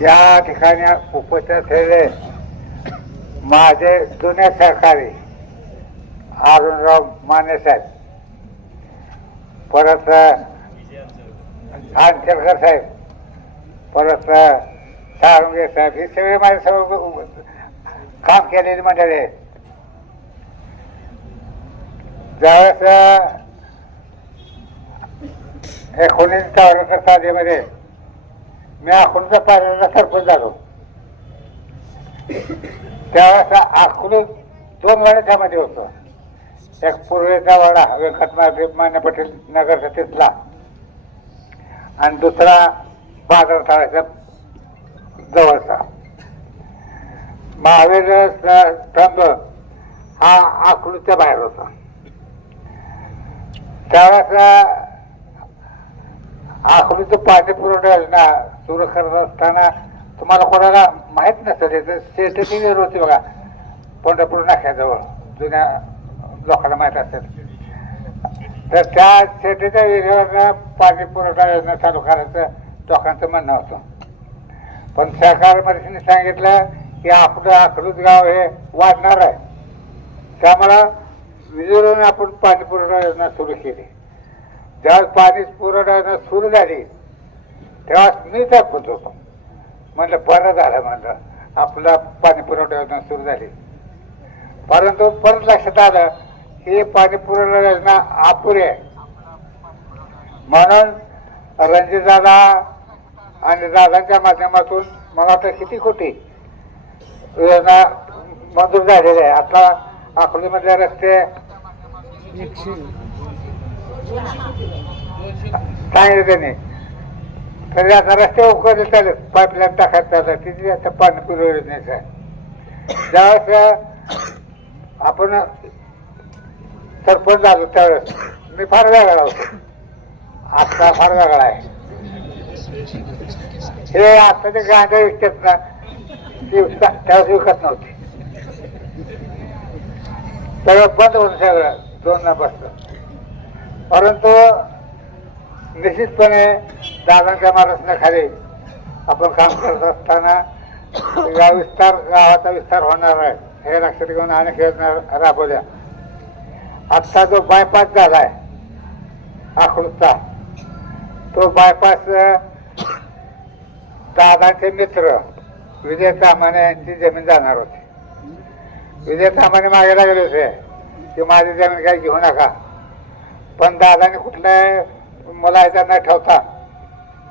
या ठिकाणी उपस्थित असलेले माझे जुने सहकारी अरुणराव माने साहेब, परत आंचलकर साहेब, परत साळुंगे साहेब, हे सगळे माझ्यासोबत काम केलेली मंडळी आहेत. ज्यावेळेस 1984 सालीमध्ये मी अकोलचा पहिल्यांदा सरपंच झालो, त्यावेळेस अकोल 2 वाड्याच्या मध्ये होतो. एक पूर्वेचा वाडा व्यंकटराव मान्य पटेल नगरचा तिथला, आणि दुसरा बाजार तळाच्या जवळचा. महावीर स्तंभ हा अकलूजच्या बाहेर होता. त्यावेळेस अकलूजचं पाणी पुरवठा योजना सुरू करत असताना तुम्हाला कोणाला माहीत नसेल तर शेतीची विहीर होती बघा, पंढरपूर नाक्याजवळ, जुन्या लोकांना माहीत असेल तर त्या शेतीच्या विहिरीवर पाणी पुरवठा योजना चालू करायचं लोकांचं म्हणणं होतं. पण सहकार परिषदेने सांगितलं की आपलं अकलूज गाव हे वाढणार आहे, त्यामुळं विहिरीवरून आपण पाणी पुरवठा योजना सुरू केली. ज्यावेळेस पाणी पुरवठा योजना सुरू झाली तेव्हा मी सरपंच होतो. म्हणलं बरं झालं, म्हणलं आपला पाणी पुरवठा योजना सुरू झाली. परंतु परत लक्षात आलं की पाणी पुरवठा योजना अपुरी आहे, म्हणून रणजितदादा आणि दादांच्या माध्यमातून मला वाटतं किती कोटी योजना मंजूर झालेली आहे. आता अकोल्यामधले रस्ते सांगितले त्यांनी, तरी आता रस्ते उकरले चालत, पाईपलाईन टाकायचं चालत, तिथे आता पाणी पुरवठा योजनेचं आहे. ज्यावेळेस आपण सरपंच झालो त्यावेळेस मी फार वेगळा होतो, आता फार वेगळा आहे. हे आता ते गांजा विकतात ना, ती त्यावेळेस विकत नव्हती, सगळं बंद होतं, सगळं 2 बसलं. परंतु निश्चितपणे दादांच्या मार्गदर्शनाखाली आपण काम करत असताना गावाचा विस्तार होणार आहे हे लक्षात घेऊन अनेक योजना राबवल्या. आत्ता जो बायपास झालाय अकलूजचा, तो बायपास दादाचे मित्र विजय तामाणे यांची जमीन जाणार होती. विजय तामाणे मागे लागले होते की माझी जमीन काही घेऊ नका, पण दादाने कुठल्या मला याचा न ठेवता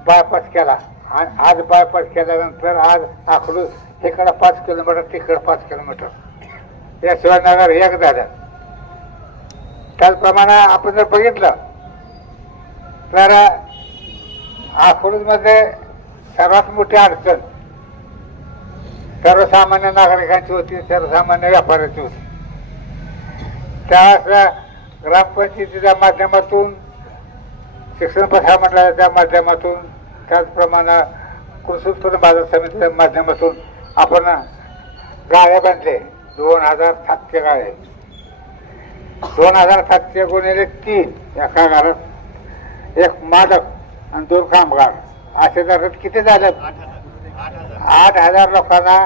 बायपास केला. आणि आज बायपास केल्यानंतर आज अकलूज इकडं 5 किलोमीटर, तिकडं 5 किलोमीटर, याशिवाय नगर एक झालं. त्याचप्रमाणे आपण जर बघितलं तर अकलूजमध्ये सर्वात मोठी अडचण सर्वसामान्य नागरिकांची होती, सर्वसामान्य व्यापाऱ्यांची होती. त्यावेळेस ग्रामपंचायतीच्या माध्यमातून, शिक्षण प्रसार मंडळाच्या माध्यमातून, त्याचप्रमाणे कृषी उत्पन्न बाजार समितीच्या माध्यमातून आपण गाळे बांधले. 2700 गाळे, 2700 गुणिले 3, एका घरात 1 मालक आणि 2 कामगार, असे जर किती झाले? 8000 लोकांना,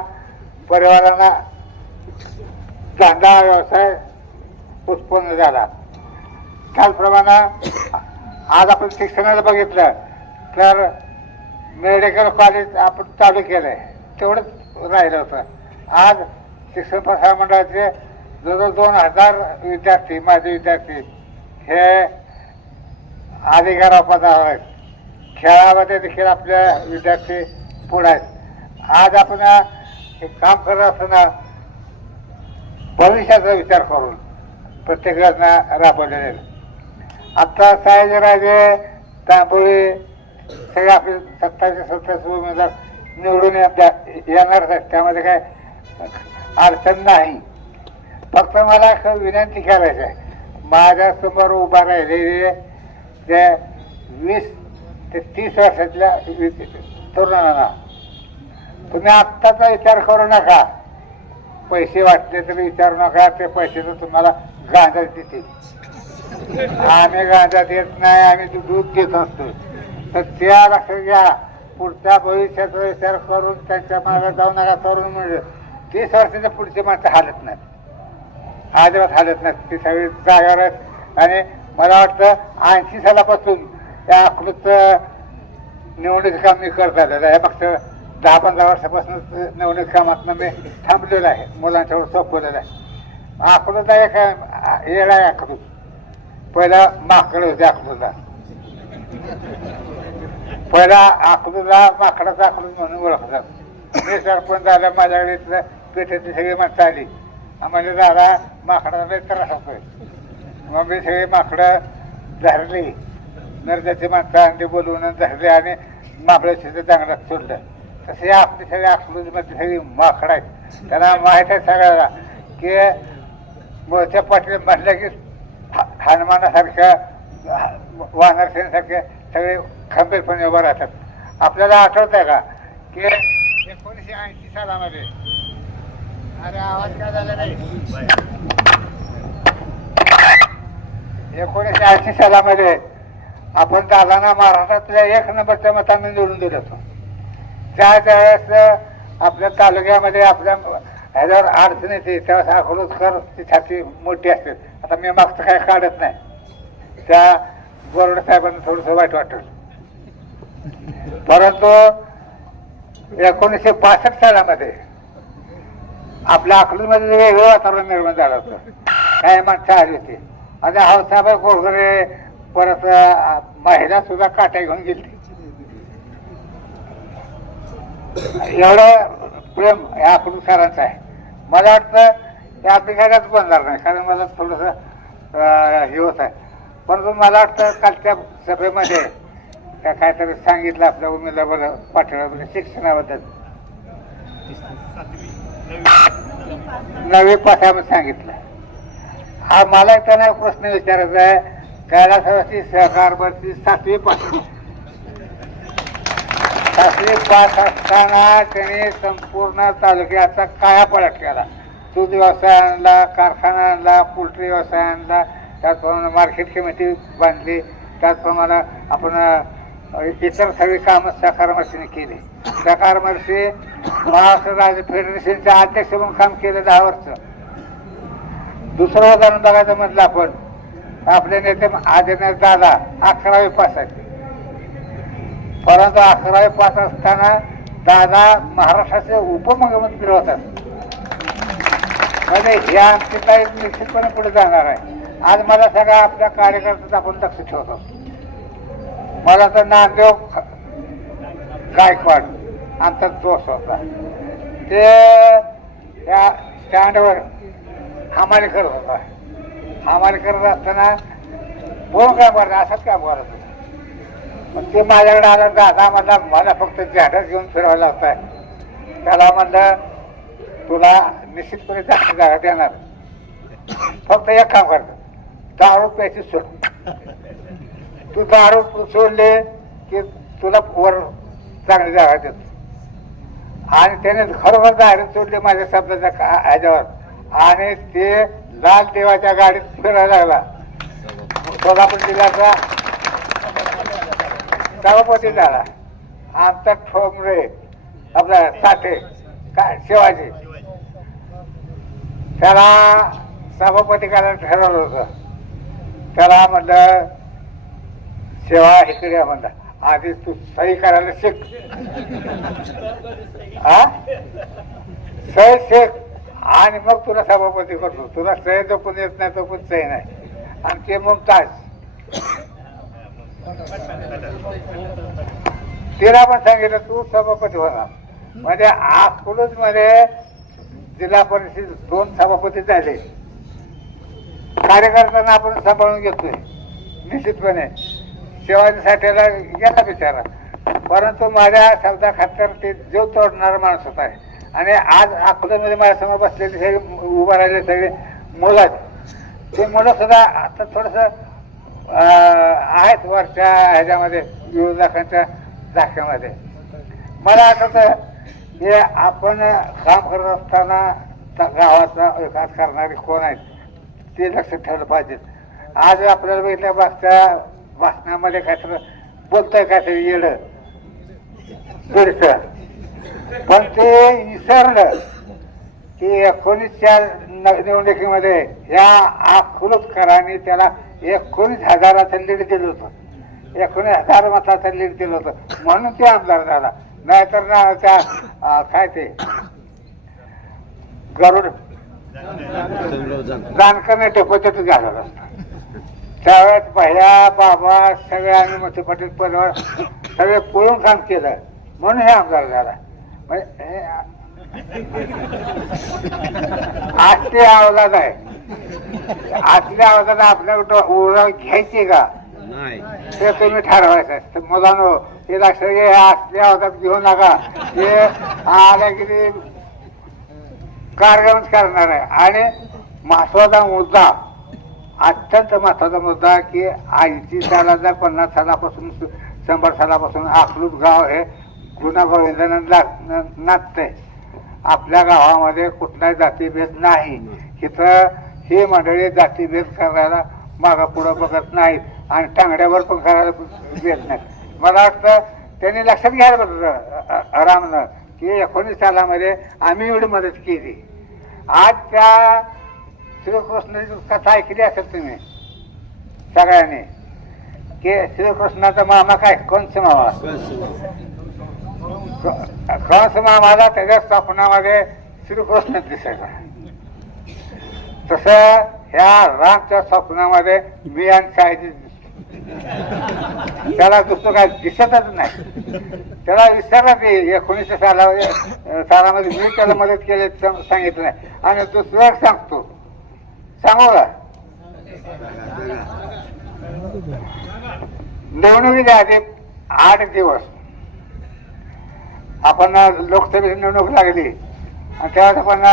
परिवारांना धंदा व्यवसाय उत्पन्न झाला. त्याचप्रमाणे आज आपण शिक्षणाला बघितलं तर मेडिकल कॉलेज आपण चालू केलंय, तेवढंच राहिलं होतं. आज शिक्षण प्रसार मंडळाचे जवळजवळ 2000 विद्यार्थी, माझे विद्यार्थी हे अधिकार पदावर आहेत. खेळामध्ये देखील आपल्या विद्यार्थी पुढे आहेत. आज आपण हे काम करत असताना भविष्याचा विचार करून प्रत्येक योजना राबवलेल्या आहेत. आता सयाजीराजे, तांबोळी सगळे आपले 27 उमेदवार निवडून येणार आहेत, त्यामध्ये काय अडचण नाही. फक्त मला एक विनंती करायची आहे, माझ्यासमोर उभा राहिलेले जे 20 ते 30 वर्षातल्या तरुणांना तुम्ही आत्ताचा विचार करू नका. पैसे वाटले तरी विचारू नका, ते पैसे तर तुम्हाला गांजा देतील. आम्ही गांजा देत नाही, आम्ही दूध देत असतो. तर त्या लक्षात घ्या, पुढच्या भविष्याचा विचार करून त्यांच्या मागे जाऊ नका करून म्हणजे 30 वर्षाच्या पुढची माणसं हालत नाहीत, अजिबात हालत नाहीत. ती सगळी जागावर आहेत. आणि मला वाटतं 80 सालापासून त्या अकलूत निवडणूक काम मी करत आलेलं आहे. मागच्या 10-15 वर्षापासून निवडणूक कामात मी थांबलेलं आहे, मुलांच्यावर सोपवलेलं आहे. अकलूतला एक येडा आहे अकलूत. पहिला माकड होते अकलूतला, पहिला अकलूतला माकडाचा अकलूत म्हणून ओळखतात. मी सरपंच झालं, माझ्याकडे इथलं पेठेतली सगळी माणसं आली. आम्हाला दादा माकडाचा लय त्रास होतोय. मग मी सगळी माकडं धरली, नरद्याची माणसं आणली बोलवून धरली आणि माकडं शिजत चांगलं सोडलं. तसे आपली सगळी अकलूजमध्ये सगळी माकडं आहेत. त्यांना माहीत आहे सगळ्याला की मोठ्या पाटील म्हणलं की हनुमानासारख्या वानरसेनसारखे सगळे खंबीरपणे उभं राहतात. आपल्याला आठवत आहे का की 1980 सालामध्ये, अरे आवाज काय झाला नाही, 1980 सालामध्ये आपण दादांना महाराष्ट्रातल्या 1 नंबरच्या मतांनी निवडून दिलं होतं. त्यावेळेस आपल्या तालुक्यामध्ये आपल्या ह्याच्यावर अडचण येते तेव्हा अकलूजकर ती छाती मोठी असते. आता मी मागचं काय काढत नाही, त्या बोर्ड साहेबांना थोडंसं वाईट वाटलं. परंतु 1962 सालामध्ये आपल्या अकलूजमध्ये वेगळं वातावरण निर्माण झालं होतं. काही माणसं आली होती आणि हौसाहेब वगैरे, परत महिला सुद्धा काट्या घेऊन गेली. एवढं प्रेम या अकलूजकरांचं आहे. मला वाटतं हे आपली काय बनणार नाही, कारण मला थोडंसं हे होत आहे. परंतु मला वाटतं कालच्या सभेमध्ये त्या काहीतरी सांगितलं आपल्या उमेदवार पाठवण्याबद्दल, शिक्षणाबद्दल 9वी पाठामध्ये सांगितलं. हा मला त्यांना प्रश्न विचारायचा आहे, कैलासवासी सहकार भरती 7वी पास असताना त्यांनी संपूर्ण तालुक्याचा कायापालट केला. दूध व्यवसाय आणला, कारखाना आणला, पोल्ट्री व्यवसाय आणला, त्याचप्रमाणे मार्केट कमिटी बांधली, त्याचप्रमाणे आपण इतर सगळी कामं सहकारमर्शीने केली. सहकारमर्शी महाराष्ट्र राज्य फेडरेशनच्या अध्यक्ष म्हणून काम केलं 10 वर्ष. दुसरं उदाहरण बघायचं म्हटलं आपण, आपले नेते आदिनाथ दादा 11वी पास आहेत. परंतु 11वी पास असताना दादा महाराष्ट्राचे उपमुख्यमंत्री होतात. म्हणजे ह्या आमची काही निश्चितपणे पुढे जाणार आहे. आज मला सगळ्या आपल्या कार्यकर्त्याचं आपण लक्ष ठेवतो. मला तर नामदेव गायकवाड आमचा दोस्त होता, ते त्या स्टँडवर हमाली करत होता. हमाली करत असताना कोण काम करत, असंच काम करत होता. पण ते माझ्याकडे आला, दादा म्हणला मला फक्त झाडच घेऊन फिरवायला होता. त्याला म्हणलं तुला निश्चितपणे चांगली जागा देणार, फक्त एक काम करतो, दारू प्यायची सोड. तू दारू सोडले की तुला वर चांगली जागा देतो. आणि त्याने खरोखर दारू सोडले माझ्या शब्दाच्या ह्याच्यावर, आणि ते लाल देवाच्या गाडीत फिरायला लागला. सोलापूर जिल्ह्याचा सभापती झाला. आमचा ठोंबरे आपला साठे काय शिवाजी, त्याला सभापती करायला ठरवलं होतं. त्याला म्हणलं सेवा इकडे म्हणलं, आधी तू सही करायला शिक, हा सही शिक आणि मग तुला सभापती करतो. तुला सही जो पण येत नाही तो पण सही नाही. आणि ते मुमताज तिला पण सांगितलं तू सभापती होणार. म्हणजे अकलूज मध्ये जिल्हा परिषद 2 सभापती झाले. कार्यकर्त्यांना आपण सांभाळून घेतोय निश्चितपणे. शिवाजी साठेला गेला बिचारा, परंतु माझ्या शब्दा खातर ते जीव तोडणारा माणूस होता. आणि आज अकलूजमध्ये माझ्यासमोर बसलेले सगळे उभं राहिले सगळे मुलं आहेत. ते मुलं सुद्धा आता थोडंसं आहेत वरच्या ह्याच्यामध्ये विरोधकांच्या झाक्यामध्ये. मला आठवतं हे आपण काम करत असताना गावाचा विकास करणारे कोण आहेत ते लक्षात ठेवलं पाहिजे. आज आपल्याला बघितल्या मागच्या भाषणामध्ये काहीतरी बोलतोय, काहीतरी येडं दीडशे. पण ते विसरलं की 19च्या निवडणुकीमध्ये या अकलूजकरांनी त्याला 19,000चं लीड दिलं होतं. 19,000 मताचं लीड दिलं होतं म्हणून ते आमदार झाला. नाहीतर ना त्या काय ते गरुड जानकरने डेपोजिट झालं असतं. त्यावेळेस भैया बाबा सगळे आम्ही मोठे पटेल परिवार सगळे पळून काम केलं म्हणून हे आमदार झाला. आजची अवलाद आहे. आजल्या अवलादा आपल्याकडं ओळख घ्यायची का ते तुम्ही ठरवायचं. मुलांनो ते लक्ष घे, असल्या अवलाद घेऊ नका. ते आल्या की कार्यक्रम करणार आहे. आणि महत्वाचा मुद्दा, अत्यंत महत्वाचा मुद्दा की 80 सालाचा 50 सालापासून 100 सालापासून अकलूज गाव हे गुण्यागोविंदानं नाचतंय. आपल्या गावामध्ये कुठलाही जातीभेद नाही. इथं ही मंडळी जातीभेद करायला मागं पुढं बघत नाहीत आणि टांगड्यावर पण करायला भेट नाहीत. मला वाटतं त्यांनी लक्षात घ्यायला पाहिजे रामनं की 19 सालामध्ये आम्ही एवढी मदत केली. आज त्या श्रीकृष्णाची कथा ऐकली असेल तुम्ही सगळ्यांनी की श्रीकृष्णाचा मामा काय कंस मामा. कंस मामाला त्याच्या स्वप्नामध्ये श्रीकृष्ण दिसायचा. तसं ह्या रामच्या स्वप्नामध्ये मी आणि सायजी त्याला दुसरं काय दिसतच नाही. त्याला विसरला ते 19 सालामध्ये मी त्याला मदत केली सांगितलं नाही. आणि दुसरं सांगतो, सांगू का, निवडणुकीच्या आधी 8 दिवस आपण लोकसभेची निवडणूक लागली आणि तेव्हा आपण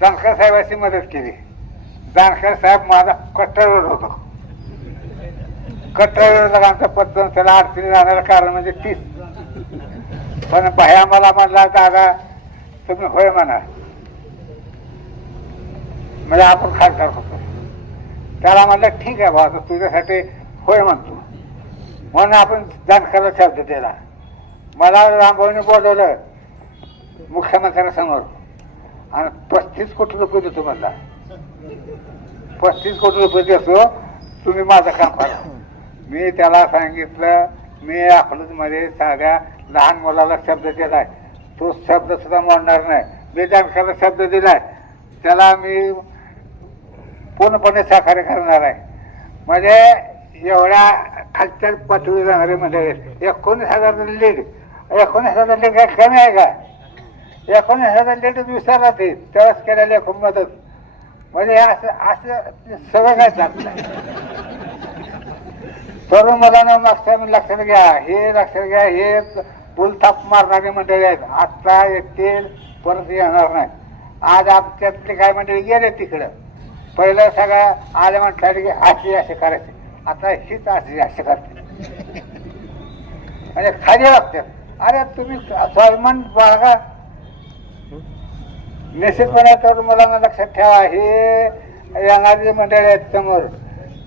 जानकर साहेबांची मदत केली. जानकर साहेब माझा कट्टर होतो. कट्टर आमचं पद त्याला अडचणी जाण्याचं कारण म्हणजे 30. पण भया मला म्हणला दादा तुम्ही होय म्हणा म्हणजे आपण खासदार होतो. त्याला म्हणलं ठीक आहे बाबा तुझ्यासाठी होय म्हणतो म्हणून आपण जानकरला शब्द दिला. मला रामभाऊने बोलवलं मुख्यमंत्र्यांसमोर आणि 35 कोटी रुपये देतो म्हणला. 35 कोटी रुपये देतो तुम्ही माझं काम करा. मी त्याला सांगितलं मी अकलूजमध्ये साध्या लहान मुलाला शब्द दिलाय, तो शब्द सुद्धा मोडणार नाही. मी जानकरला शब्द दिलाय त्याला मी पूर्णपणे सहकार्य करणार आहे. म्हणजे एवढ्या खालच्या पातळीवर जाणारे मंडळी 19,000 लीड. 19,000 लीड काय कमी आहे का? 19,000 लीड विसरला ते तेव्हाच केलेली खूप मदत. म्हणजे असं सगळं काय चाललं. सर्व मुलांना मागच्या लक्षात घ्या, हे लक्षात घ्या, हे बुलथाप मारणारी मंडळी आहेत. आता येतील परत येणार नाही. आज आमच्यातली काय मंडळी गेले तिकडं. पहिलं सगळं आले म्हटलं की असे करायचे, आता हीच असे करते म्हणजे खाली वागतात. अरे तुम्ही स्वाभिमान बाळगा. निश्चितपणे तर मुलांना लक्षात ठेवा, हे येणारी मंडळी आहेत समोर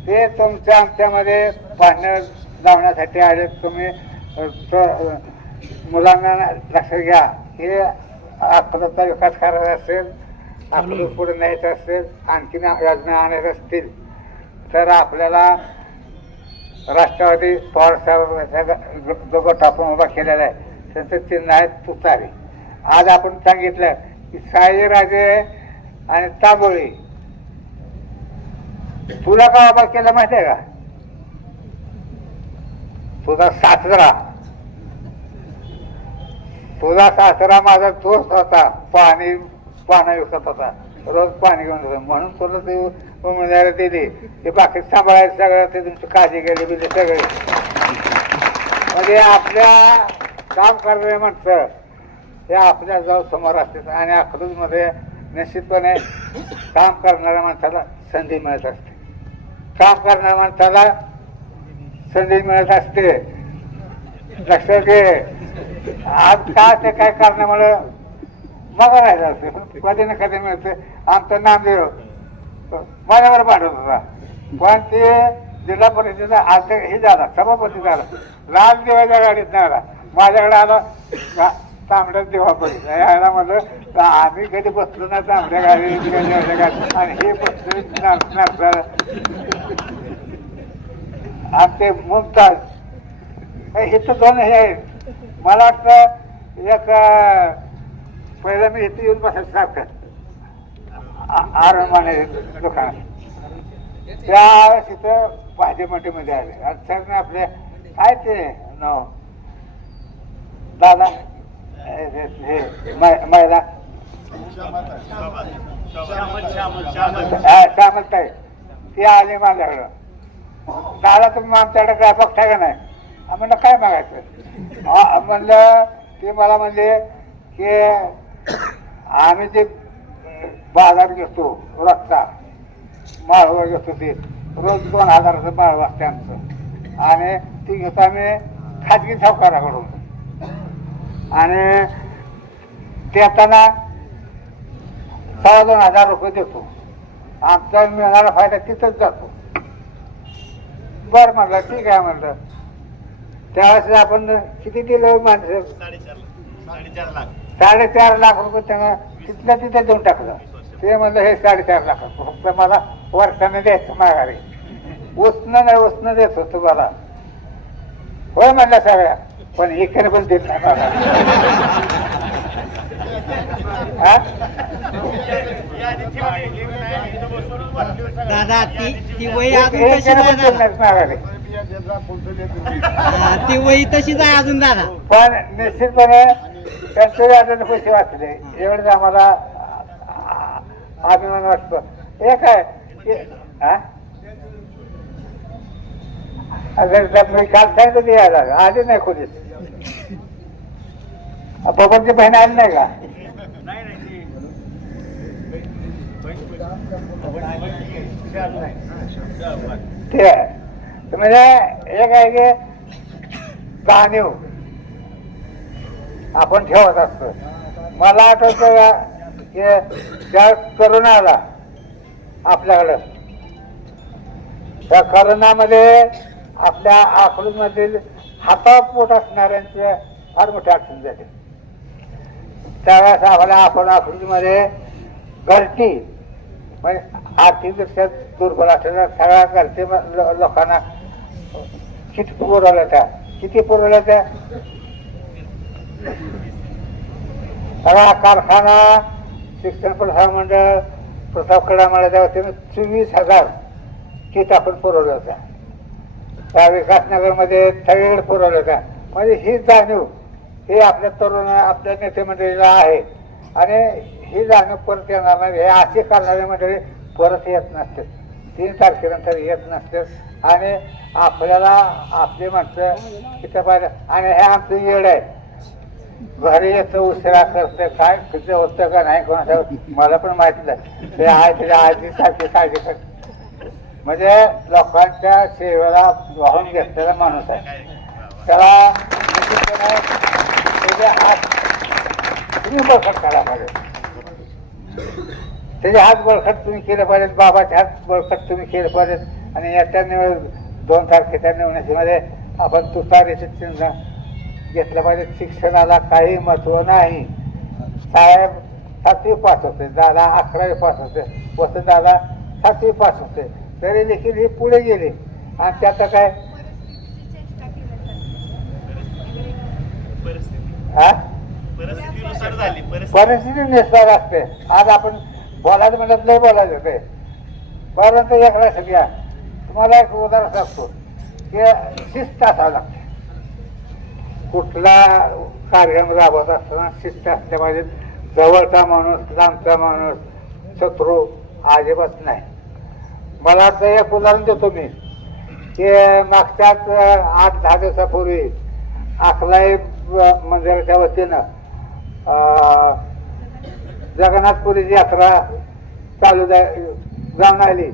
ते तुमच्या आमच्यामध्ये भांडण लावण्यासाठी आले. तुम्ही मुलांना लक्षात घ्या, हे अकलूजचा विकास करायचा असेल, अकलूज पुढे न्यायचं असेल, आणखीन योजना आणायच्या असतील तर आपल्याला राष्ट्रवादी पवार साहेब जो गट आपण उभा केलेला आहे त्यांचं चिन्ह आहे तुतारी. आज आपण सांगितलं की साईराजे आणि तांबोळी तुला का उभा केला माहिती आहे का? तुझा सासरा माझा दोस्त होता, पाणी विकत होता, रोज पाणी घेऊन होता म्हणून तुला ते उमेदवारी दिली. ते बाकी सांभाळायचं सगळं, ते तुमची काळजी गेली बिली सगळे. म्हणजे आपल्या काम करणारे माणसं हे आपल्या जाऊ समोर असतात आणि अकलूजमध्ये निश्चितपणे काम करणाऱ्या माणसाला संधी मिळत असते. काम करणाऱ्या माणसाला संधी मिळत असते. लक्षात घे. आज का ते काय कारणामुळे मग राहिलं असते कधी ना कधी मिळते. आमचं नामदेव माझ्यावर भांडत होता पण ते जिल्हा परिषदेचा आज हे झाला, सभापती झाला, लाल दिवाच्या गाडीत नाही आला. माझ्याकडे आला तांबड्यात देवा पडला यायला म्हणलं आम्ही कधी बसलो ना तांबड्या गाडी आणि हे बसलो आणि ते मुमताज हे तर दोन हे आहेत. मला वाटतं एक पहिला मी इथे येऊन बसायचं सारखं आरमाने दुकानात त्यावेळेस इथं भाजी मंडीमध्ये आले आणि सर आपले काय ते नाव दादा हे महिला श्यामलताई ती आली माझ्याकडं. दादा तुम्ही आमच्याकडे काय बघता का नाही म्हणलं काय मागायचं म्हणलं ते मला म्हणले की आम्ही ते बाजार घेतो रस्ता माळवर घेतो ते रोज 2000चं माळ वाजते आमचं आणि ती घेतो आम्ही खाजगी सावकाराकडून आणि ते येताना 2,500 रुपये देतो. आमचा मिळणारा फायदा तिथंच जातो. बरं म्हणलं ठीक आहे म्हणलं. त्यावेळेस आपण किती दिलं माणसं 4.5 लाख रुपये त्यांना तिथल्या तिथे देऊन टाकलं. ते म्हणलं हे 4.5 लाख फक्त मला वर्षाने द्यायचं माघारी. उसणं नाही उसणं देत होतं मला. होय म्हणलं सगळ्या पण एकाने पण देत नाही मला. दादा ती वही अजून तशीच आहे माघारी ती वही तशीच आहे अजून दादा. पण निश्चितपणे त्यांचे व्याजाचे पैसे वाचले एवढंच आम्हाला अभिमान वाटतो. हे काय मी काल सांगितलं ते यायला आली नाही खोलीत. पप्पांची बहीण आली नाही का? ते म्हणजे एक आहे की जाणीव आपण ठेवत असतो. मला आठवतं की त्या करोना आला आपल्याकडं. त्या करोनामध्ये आपल्या अकलूजमधील हातापोट असणाऱ्यांचे फार मोठी अडचण झाली. त्यावेळेस आपण अकलूजमध्ये घरटी म्हणजे आर्थिकदृष्ट्या दुर्बल असलेल्या सगळ्या घरचे लोकांना किती पुरवल्या त्या सगळा कारखाना शिक्षण प्रसारण मंडळ प्रताप खडामाळ्या त्या वतीनं 24,000 किट आपण पुरवल्या होत्या. त्या विकासनगरमध्ये सगळीकडे पुरवल्या होत्या. म्हणजे ही जाणीव ही आपल्या तरुण आपल्या नेते मंडळीला आहे आणि ही जाणीव परत येणार नाही. हे असे करणारे मंडळी परत येत नसते. 3 तारखेनंतर येत नसते आणि आपल्याला आपली माणसं तिथं पाहिजे. आणि हे आमचं येड आहे. घरी येतं उशिरा करतं काय तिथं होतं का नाही कोणाचं मला पण माहिती नाही. ते आहे त्याच्या आजी सारखी काळजी करते. म्हणजे लोकांच्या सेवेला वाहून घेतलेला माणूस आहे. त्याला त्याचे हात तुम्ही बळकट करा पाहिजे. त्याचे हात बळकट तुम्ही केले पाहिजेत. बाबाचे हात बळकट तुम्ही केले पाहिजेत. आणि येत्या 2 तारखेच्या निवडणुकीमध्ये आपण तुतारीचे चिन्ह घेतलं पाहिजे. शिक्षणाला काही महत्व नाही. साहेब 7वी पास होते, दादा 11वी पास होते, वसंत दादा 7वी पास होते. तरी देखील हे पुढे गेले आणि त्याचं काय परिस्थिती निस्तार असते. आज आपण बोलायचं म्हणत नाही बोलायचं ते बरं. तर एक लक्षात घ्या. तुम्हाला एक उदाहरण सांगतो की शिस्त असावं लागते. कुठला कार्यक्रम राबवत असताना शिस्त असल्या पाहिजे. जवळचा माणूस लांबचा माणूस शत्रू अजिबात नाही. मला वाटतं एक उदाहरण देतो मी की मागच्याच 8-10 दिवसापूर्वी अकलाई मंदिराच्या वतीनं जगन्नाथपुरीची यात्रा चालू जाऊन आली.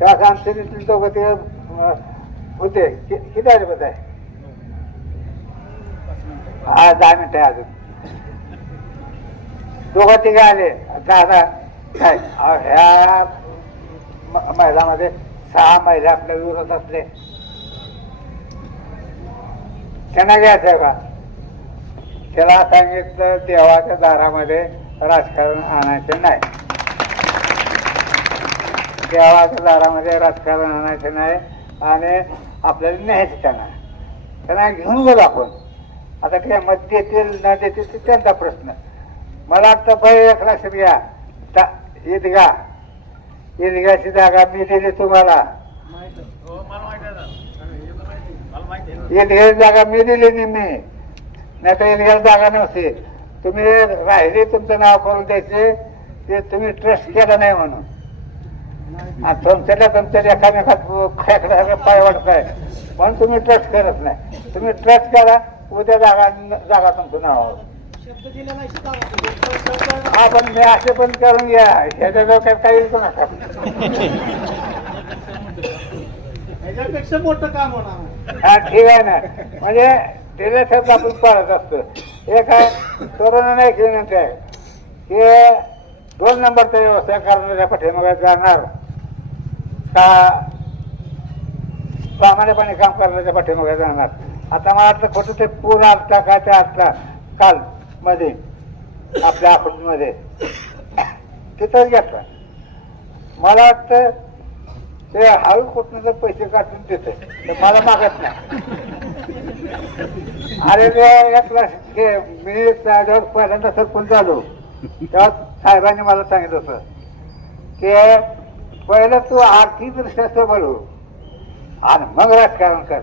तेव्हा आमचे तिथले दोघं ते होते. किती आले बघ आहे 10 मिनिटं अजून. दोघं तिघे आले. दादा काय ह्या महिलामध्ये 6 महिला आपल्या विरोधात असले त्यांना घ्यायचं आहे का? त्याला सांगितलं देवाच्या दारामध्ये राजकारण आणायचं नाही, देवाच्या दारामध्ये राजकारण आणायचं नाही आणि आपल्याला न्यायचं त्यांना घेऊन गेलो आपण. आता काय मत देतील न देतील ते त्यांचा प्रश्न. मला वाटतं भाई 1 लक्षात घ्या, ईदगाची जागा मी दिली तुम्हाला, ईदगाची जागा मी दिली नाही तर ईदगाची जागा नव्हती. तुम्ही राहिली तुमचं नाव करून द्यायचे, ते तुम्ही ट्रस्ट केला नाही म्हणून आणि तुमच्या एकामेकात खेकड्यासारखं पाय वाढताय म्हणून तुम्ही ट्रस्ट करत नाही. तुम्ही ट्रस्ट करा, उद्या जागा तुमचं नाव. हा पण मी असे पण करून घ्या, ह्याच्या डोक्यात काही नका. ह्याच्यापेक्षा मोठं काम होणार. हा ठीक आहे ना, म्हणजे दिल्या शब्द आपण पाळत असतो. एक आहे कोरोना नाही घेऊन आहे की 2 नंबरचा व्यवसाय करणाऱ्या पाठीमागे जाणार का प्रामाणिकपणे काम करण्याच्या पाठीमागे जाणार. आता मला वाटतं कुठं ते पूर आलता काय ते आलता काल मध्ये आपल्या अकोटमध्ये तिथंच घेतला. मला वाटतं ते हळू कुठनं जर पैसे काढून देते तर मला मागत नाही. अरे ते मी त्याच्यावर पहिल्यांदा सरपंच झालो तेव्हा साहेबांनी मला सांगितलं होतं की पहिलं तू आर्थिकदृष्ट्या सबल हो आणि मग राजकारण कर.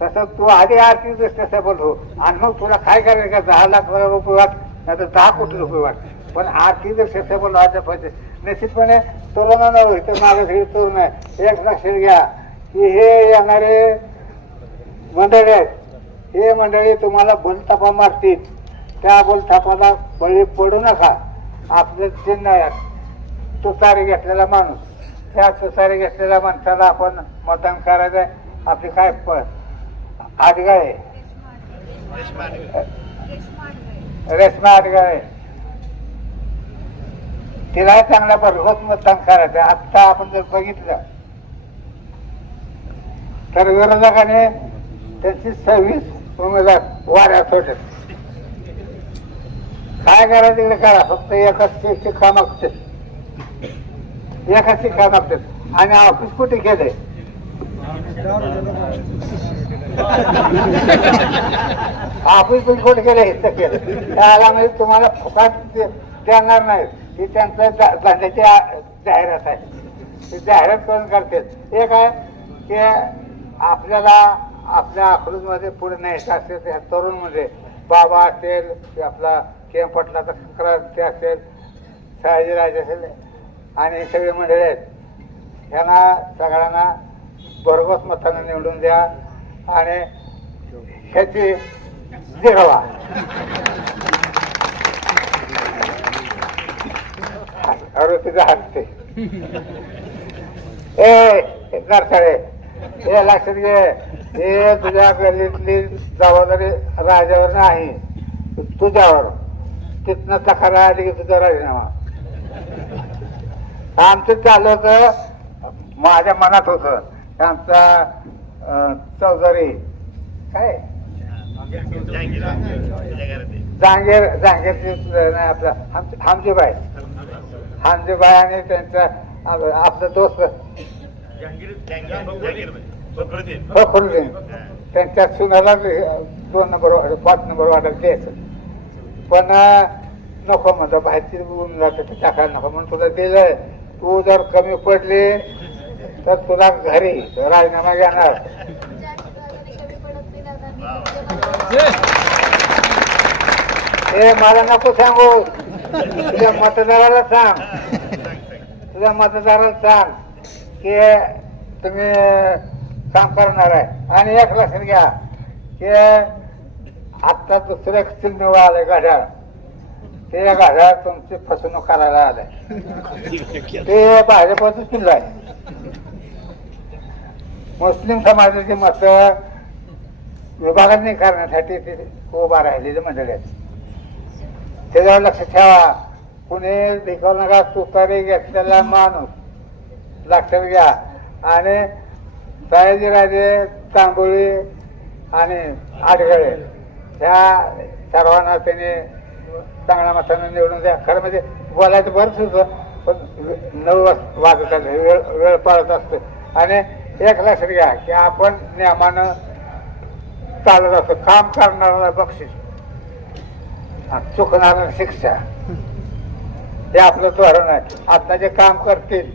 तसं तू आधी आर्थिकदृष्ट्या सबल हो आणि मग तुला काय करायचं का 10 लाख रुपये वाट नाही तर 10 कोटी रुपये वाट, पण आर्थिकदृष्ट्या सबल व्हायचं पाहिजे. निश्चितपणे तरुण नव्हे तर माझं घरी तरुण आहे. एक लक्षात घ्या की हे येणारे मंडळी आहेत, हे मंडळी तुम्हाला बोलतापा मारतील, त्या बोलतापाला बळी पडू नका. आपलं चिन्ह आहे तुतारी घेतलेला माणूस, त्या तुतारी घेतलेल्या माणसाला आपण मतदान करायचं आहे. आपली काय आडगाळे रेश्मा आडगाळे तिला चांगल्या भरघोस मतदान करायचं. आत्ता आपण जर बघितलं तर विरोधकाने त्यांची 26 उमेदवार वाऱ्या सोडले. काय करायचं तिकडे करा, फक्त एकच शिक्षा मागते, एकच शिक्षा मागते. आणि ऑफिस कुठे केले ऑफिस पण कुठे केलं हे तर केलं त्याला म्हणजे तुम्हाला फुकाट देणार नाही. ही त्यांचं धंद्याची जाहिरात आहे, ती जाहिरात करून करते. एक आहे की आपल्याला आपल्या अकलूजमध्ये पुढे न्यायचं असेल त्या तरुणमध्ये बाबा असेल की आपला के पटलाचा संक्रांती असेल, सयाजीराज असेल आणि सगळे मंडळी आहेत, ह्यांना सगळ्यांना भरघोस मतानं निवडून द्या आणि ह्याची जिरवा. अरे तुझं हसते नरसाळे हे लक्षात घे, हे तुझ्या गल्लीतली जबाबदारी राजावर नाही तुझ्यावर. तिथनं तक्रार आली की तुझा राजीनामा. आमचं चाललं होतं, माझ्या मनात होतं आमचा चौधरी काय जहांगीर आपला हमजीबाई आणि त्यांचा आपला दोस्त फखरुद्दीन त्यांच्या सुनाला 2 नंबर 5 नंबर वाटायला द्यायचं, पण नको म्हणतो बाहेरची ऊन जाते ते टाकायला नको म्हणून तुला दिलंय. तू जर कमी पडली तर तुला घरी राजीनामा घेणार. हे मला नको सांगू, तुझ्या मतदाराला सांग, तुझ्या मतदाराला सांग की तुम्ही काम करणार आहे. आणि एक लक्षात घ्या की आत्ता दुसरं चिन्ह आलंय घड्याळ, ते घड्याळ तुमची फसवणूक करायला आलंय. ते भाजपचं चिन्ह आहे. मुस्लिम समाजाची मत विभागणी करण्यासाठी ते उभा राहिलेले मंडळी आहेत. त्याच्यावर लक्ष ठेवा. कुणी देखील नका तुतारी घेतलेला माणूस लक्षात घ्या. आणि सयाजीराजे तांबोळी आणि आडगळे ह्या सर्वांना त्याने चांगल्या मतानं निवडून द्या. खरं म्हणजे बोलायचं बरंच होतं, पण 9 वाजत आले, वेळ पाळत असतो. आणि एक लक्षात घ्या की आपण नियमानं चालत असतो. काम करणाऱ्याला बक्षीस, चुकणाऱ्याला शिक्षा, हे आपलं धोरण आहे. आता जे काम करतील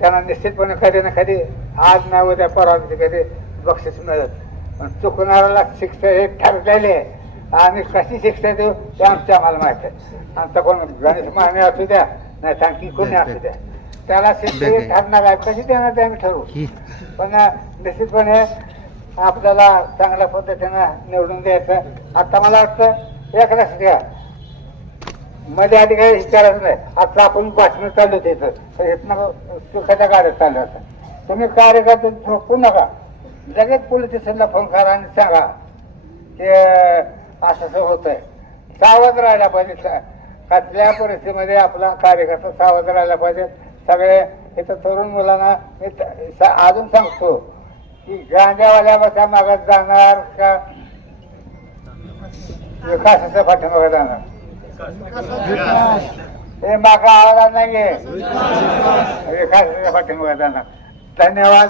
त्यांना निश्चितपणे कधी ना कधी, आज नाही उद्या परवा कधी बक्षीस मिळत. पण चुकणाऱ्याला शिक्षा हे ठरलेले आहे. आणि कशी शिक्षा देऊ ते आम्हाला माहित आहे. आमचा कोण गणेश माने असू द्या, नाही तर आणखी कोणी असू द्या, त्याला शिक्षा हे ठरणार आहे. कशी देणार ते आम्ही ठरवू. पण निश्चितपणे आपल्याला चांगल्या पद्धतीनं निवडून द्यायचं. आता मला वाटतं एक लक्ष घ्या, मध्ये आधी काही विचारायचं नाही. आता आपण भाषण चालू इथं, तर इथनं सुखाच्या गाड्या चालू असतात. तुम्ही कार्यकर्ते झोपू नका, लगेच पोलीस स्टेशनला फोन करा आणि सांगा की असं होत आहे. सावध राहायला पाहिजे. कसल्या परिस्थितीमध्ये आपला कार्यकर्ता सावध राहायला पाहिजे. सगळे इथं तरुण मुलांना मी अजून सांगतो की गांजावाल्या बसा मागात जाणार का विकासाच्या पाठीमागे जाणार, हे मागा आवाज नाहीये, विकासाच्या पाठीमागे जाणार. धन्यवाद.